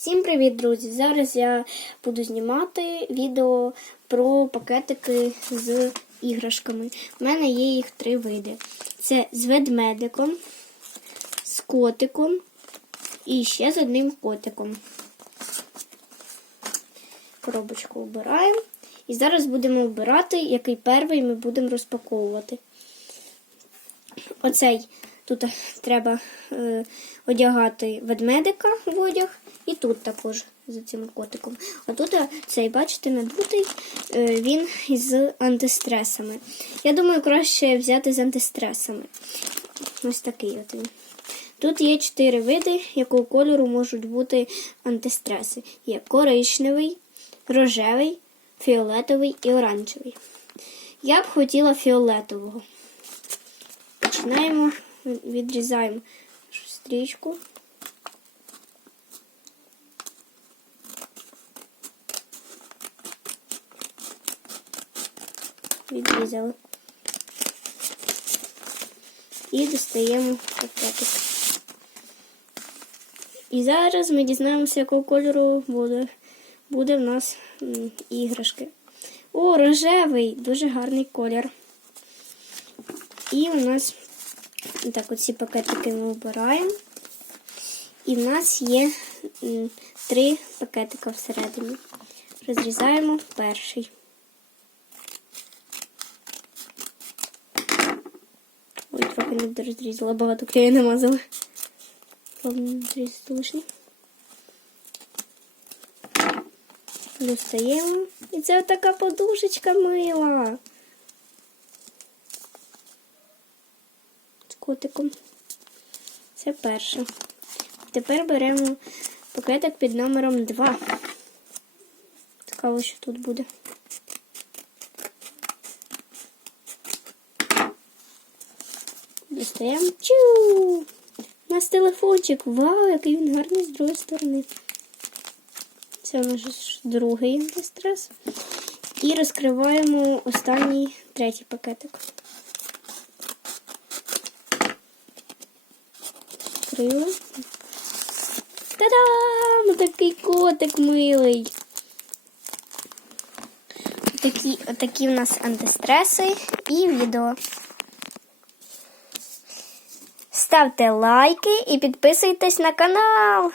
Всім привіт, друзі! Зараз я буду знімати відео про пакетики з іграшками. У мене є їх три види: це з ведмедиком, з котиком і ще з одним котиком. Коробочку обираємо. І зараз будемо обирати, який перший ми будемо розпаковувати. Оцей тут треба е, одягати ведмедика в одяг, і тут також за цим котиком. А тут цей, бачите, надутий, е, він з антистресами. Я думаю, краще взяти з антистресами. Ось такий от він. Тут є чотири види, якого кольору можуть бути антистреси. Є коричневий, рожевий, фіолетовий і оранжевий. Я б хотіла фіолетового. Починаємо, відрізаємо стрічку. Відрізали. І достаємо пакетик. І зараз ми дізнаємося, якого кольору буде, буде в нас іграшки. О, рожевий, дуже гарний колір. І у нас так, оці пакетики ми обираємо. І в нас є три пакетика всередині. Розрізаємо перший. Ой, трохи не розрізала, багато клею намазала. Головне розрізати лишній. Достаємо. І це така подушечка мила. З котиком. Це перше. Тепер беремо пакетик під номером 2. Цікаво, що тут буде. Достаємо. Чу! У нас телефончик. Вау, який він гарний з другої сторони. Це наш другий антистрес. І розкриваємо останній третій пакетик. Відкрили. Та-дам! Такий котик милий. Такі, отакі у нас антистреси і відео. Ставте лайки і підписуйтесь на канал.